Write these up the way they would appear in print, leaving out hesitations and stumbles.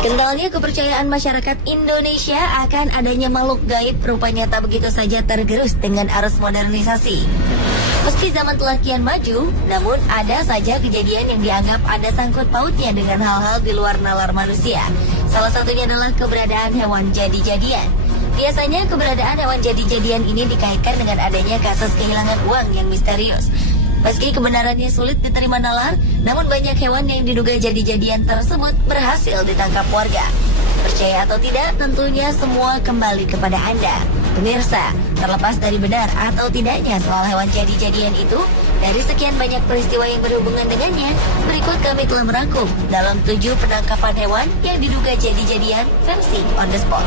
Kentalnya kepercayaan masyarakat Indonesia akan adanya makhluk gaib rupanya tak begitu saja tergerus dengan arus modernisasi. Meski zaman telah kian maju, namun ada saja kejadian yang dianggap ada sangkut pautnya dengan hal-hal di luar nalar manusia. Salah satunya adalah keberadaan hewan jadi-jadian. Biasanya keberadaan hewan jadi-jadian ini dikaitkan dengan adanya kasus kehilangan uang yang misterius. Meski kebenarannya sulit diterima nalar, namun banyak hewan yang diduga jadi-jadian tersebut berhasil ditangkap warga. Percaya atau tidak, tentunya semua kembali kepada Anda. Pemirsa, terlepas dari benar atau tidaknya soal hewan jadi-jadian itu, dari sekian banyak peristiwa yang berhubungan dengannya, berikut kami telah merangkum dalam 7 penangkapan hewan yang diduga jadi-jadian versi on the spot.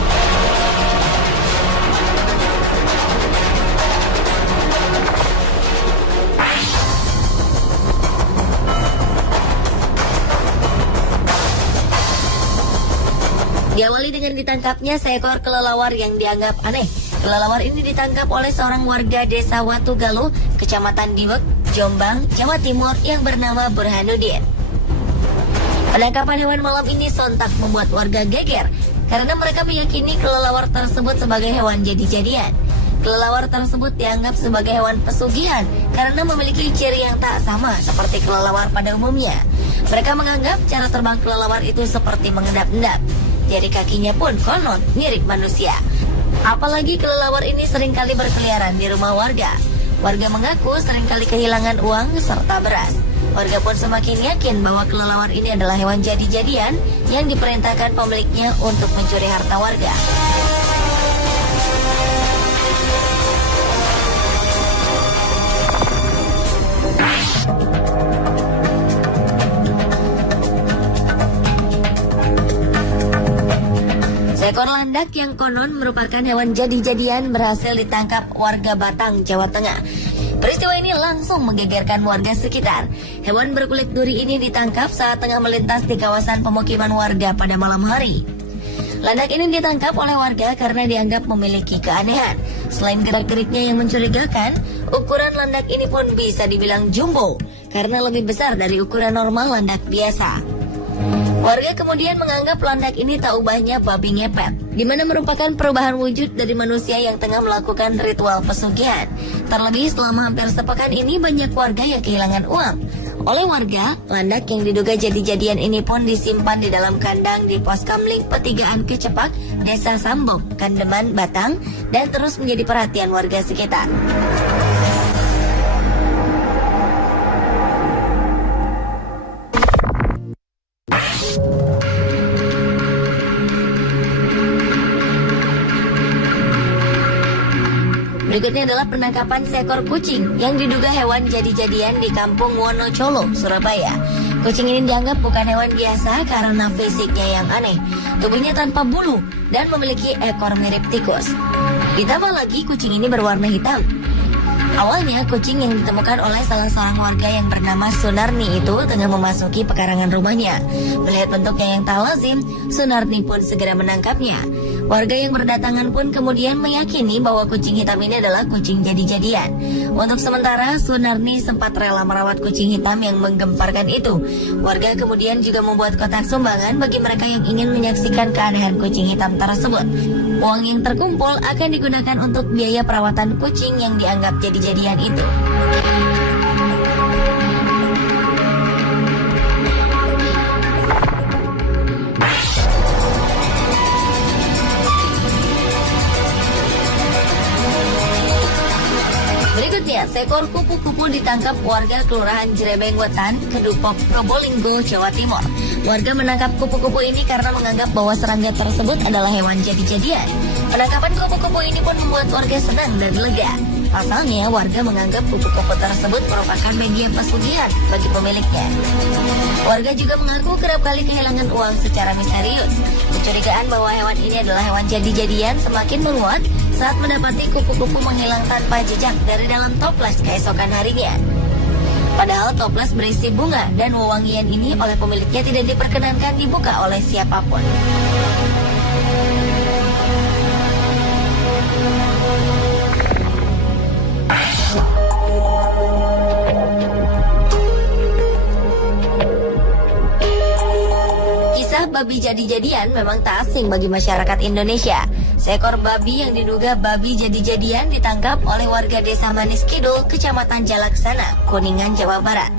Diawali dengan ditangkapnya seekor kelelawar yang dianggap aneh. Kelelawar ini ditangkap oleh seorang warga desa Watugaluh, Kecamatan Diwek, Jombang, Jawa Timur yang bernama Burhanuddin. Penangkapan hewan malam ini sontak membuat warga geger karena mereka meyakini kelelawar tersebut sebagai hewan jadi-jadian. Kelelawar tersebut dianggap sebagai hewan pesugihan karena memiliki ciri yang tak sama seperti kelelawar pada umumnya. Mereka menganggap cara terbang kelelawar itu seperti mengendap-endap. Jari kakinya pun konon mirip manusia. Apalagi kelelawar ini seringkali berkeliaran di rumah warga. Warga mengaku seringkali kehilangan uang serta beras. Warga pun semakin yakin bahwa kelelawar ini adalah hewan jadi-jadian yang diperintahkan pemiliknya untuk mencuri harta warga. Seekor landak yang konon merupakan hewan jadi-jadian berhasil ditangkap warga Batang, Jawa Tengah. Peristiwa ini langsung menggegerkan warga sekitar. Hewan berkulit duri ini ditangkap saat tengah melintas di kawasan pemukiman warga pada malam hari. Landak ini ditangkap oleh warga karena dianggap memiliki keanehan. Selain gerak-geriknya yang mencurigakan, ukuran landak ini pun bisa dibilang jumbo karena lebih besar dari ukuran normal landak biasa. Warga kemudian menganggap landak ini tak ubahnya babi ngepet, di mana merupakan perubahan wujud dari manusia yang tengah melakukan ritual pesugihan. Terlebih selama hampir sepekan ini banyak warga yang kehilangan uang. Oleh warga, landak yang diduga jadi-jadian ini pun disimpan di dalam kandang di pos Kamling Petigaan Kecepak, Desa Sambong, Kandeman, Batang, dan terus menjadi perhatian warga sekitar. Berikutnya adalah penangkapan seekor kucing yang diduga hewan jadi-jadian di Kampung Wonocolo, Surabaya. Kucing ini dianggap bukan hewan biasa karena fisiknya yang aneh. Tubuhnya tanpa bulu dan memiliki ekor mirip tikus. Ditambah lagi kucing ini berwarna hitam. Awalnya kucing yang ditemukan oleh salah seorang warga yang bernama Sunarni itu tengah memasuki pekarangan rumahnya. Melihat bentuknya yang tak lazim, Sunarni pun segera menangkapnya. Warga yang berdatangan pun kemudian meyakini bahwa kucing hitam ini adalah kucing jadi-jadian. Untuk sementara, Sunarni sempat rela merawat kucing hitam yang menggemparkan itu. Warga kemudian juga membuat kotak sumbangan bagi mereka yang ingin menyaksikan keanehan kucing hitam tersebut. Uang yang terkumpul akan digunakan untuk biaya perawatan kucing yang dianggap jadi-jadian itu. Berikutnya, seekor kupu-kupu ditangkap warga Kelurahan Jerebeng Wetan, Kedupok, Probolinggo, Jawa Timur. Warga menangkap kupu-kupu ini karena menganggap bahwa serangga tersebut adalah hewan jadi-jadian. Penangkapan kupu-kupu ini pun membuat warga senang dan lega. Pasalnya, warga menganggap kupu-kupu tersebut merupakan media pesugihan bagi pemiliknya. Warga juga mengaku kerap kali kehilangan uang secara misterius. Kecurigaan bahwa hewan ini adalah hewan jadi-jadian semakin menguat saat mendapati kupu-kupu menghilang tanpa jejak dari dalam toples keesokan harinya. Padahal toples berisi bunga dan wewangian ini oleh pemiliknya tidak diperkenankan dibuka oleh siapapun. babi jadi-jadian memang tak asing bagi masyarakat Indonesia. Seekor babi yang diduga babi jadi-jadian ditangkap oleh warga Desa Manis Kidul, Kecamatan Jalaksana, Kuningan, Jawa Barat.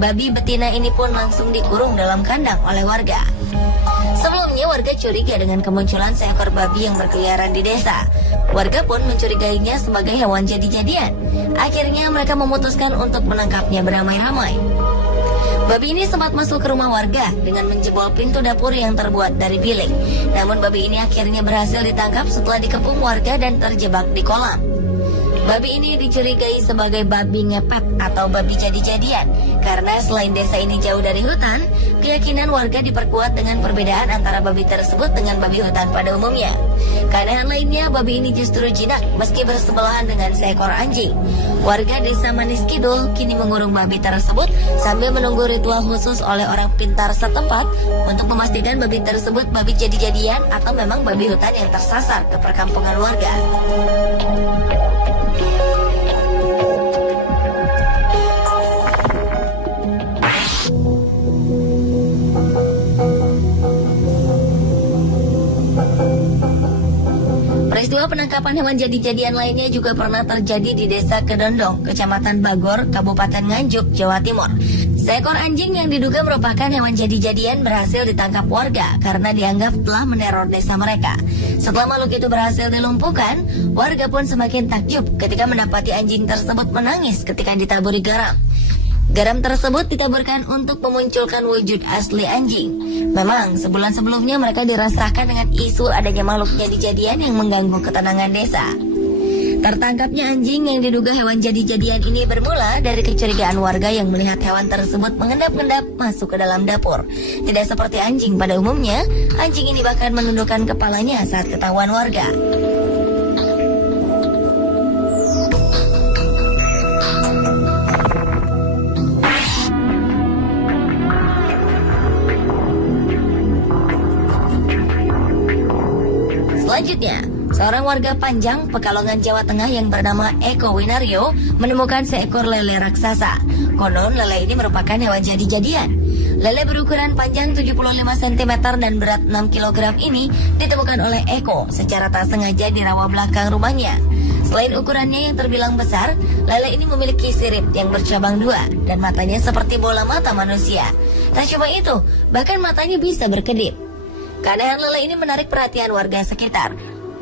Babi betina ini pun langsung dikurung dalam kandang oleh warga. Sebelumnya warga curiga dengan kemunculan seekor babi yang berkeliaran di desa. Warga pun mencurigainya sebagai hewan jadi-jadian. Akhirnya mereka memutuskan untuk menangkapnya beramai-ramai. Babi ini sempat masuk ke rumah warga dengan menjebol pintu dapur yang terbuat dari bilik. Namun babi ini akhirnya berhasil ditangkap setelah dikepung warga dan terjebak di kolam. Babi ini dicurigai sebagai babi ngepet atau babi jadi-jadian karena selain desa ini jauh dari hutan, keyakinan warga diperkuat dengan perbedaan antara babi tersebut dengan babi hutan pada umumnya. Keanehan lainnya, babi ini justru jinak meski bersebelahan dengan seekor anjing. Warga Desa Manis Kidul kini mengurung babi tersebut sambil menunggu ritual khusus oleh orang pintar setempat untuk memastikan babi tersebut babi jadi-jadian atau memang babi hutan yang tersasar ke perkampungan warga. Peristiwa penangkapan hewan jadi-jadian lainnya juga pernah terjadi di Desa Kedondong, Kecamatan Bagor, Kabupaten Nganjuk, Jawa Timur. Seekor anjing yang diduga merupakan hewan jadi-jadian berhasil ditangkap warga karena dianggap telah meneror desa mereka. Setelah makhluk itu berhasil dilumpuhkan, warga pun semakin takjub ketika mendapati anjing tersebut menangis ketika ditaburi garam. Garam tersebut ditaburkan untuk memunculkan wujud asli anjing. Memang sebulan sebelumnya mereka dirasakan dengan isu adanya makhluk jadi-jadian yang mengganggu ketenangan desa. Tertangkapnya anjing yang diduga hewan jadi-jadian ini bermula dari kecurigaan warga yang melihat hewan tersebut mengendap-endap masuk ke dalam dapur. Tidak seperti anjing pada umumnya, anjing ini bahkan menundukkan kepalanya saat ketahuan warga. Selanjutnya, seorang warga Panjang, Pekalongan, Jawa Tengah yang bernama Eko Winario menemukan seekor lele raksasa. Konon lele ini merupakan hewan jadi-jadian. Lele berukuran panjang 75 cm dan berat 6 kg ini ditemukan oleh Eko secara tak sengaja di rawa belakang rumahnya. Selain ukurannya yang terbilang besar, lele ini memiliki sirip yang bercabang dua dan matanya seperti bola mata manusia. Tak cuma itu, bahkan matanya bisa berkedip. Keanehan lele ini menarik perhatian warga sekitar.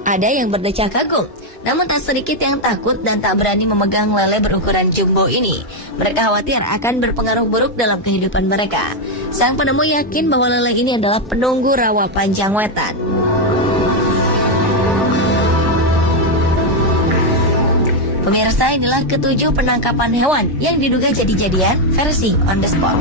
Ada yang berdecak kagum, namun tak sedikit yang takut dan tak berani memegang lele berukuran jumbo ini. Mereka khawatir akan berpengaruh buruk dalam kehidupan mereka. Sang penemu yakin bahwa lele ini adalah penunggu rawa Panjang Wetan. Pemirsa, inilah ketujuh penangkapan hewan yang diduga jadi-jadian versi on the spot.